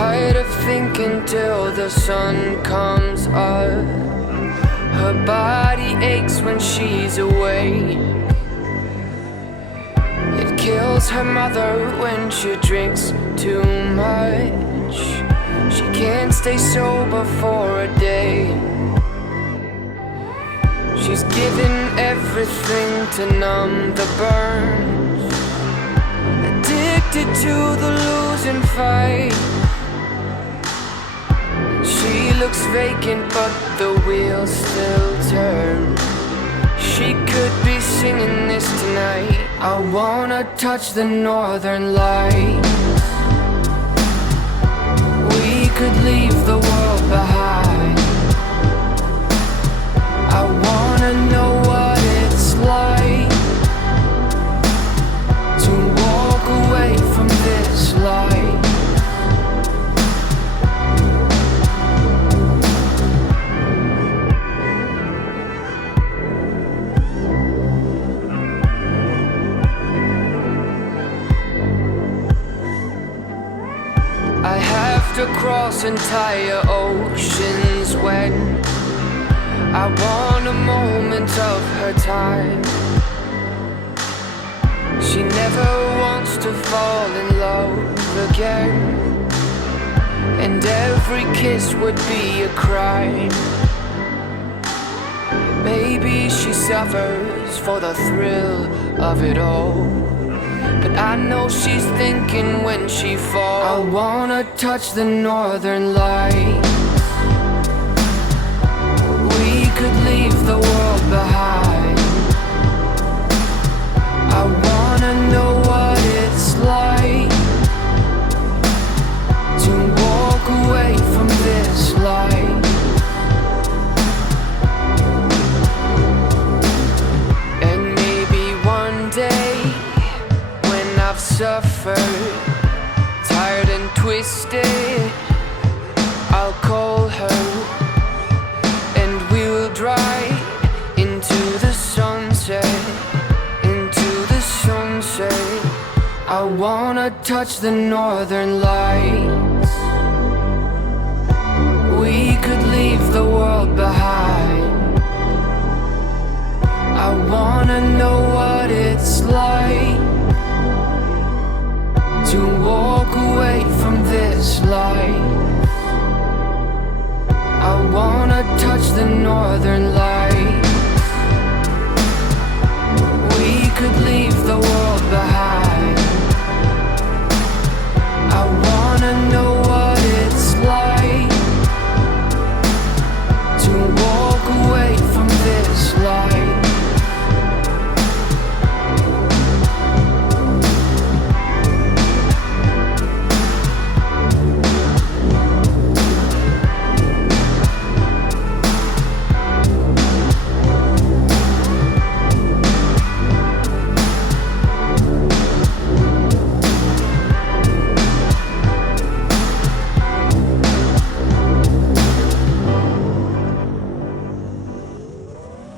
Tired of thinking till the sun comes up. Her body aches when she's away. It kills her mother when she drinks too much. She can't stay sober for a day. She's given everything to numb the burns, addicted to the losing fight. She looks vacant but the wheels still turn. She could be singing this tonight. I wanna touch the northern lights. We could leave the world behind. I wanna know what it's like to walk away from this life. I have to cross entire oceans when I want a moment of her time. She never wants to fall in love again, and every kiss would be a crime. Maybe she suffers for the thrill of it all, but I know she's thinking when she falls. I wanna touch the northern light. We could leave the world behind. I wanna know what it's like to walk away from this life. And maybe one day when I've suffered, tired and twisted, I'll call her and we'll drive into the sunset, into the sunset. I wanna touch the northern lights. We could leave the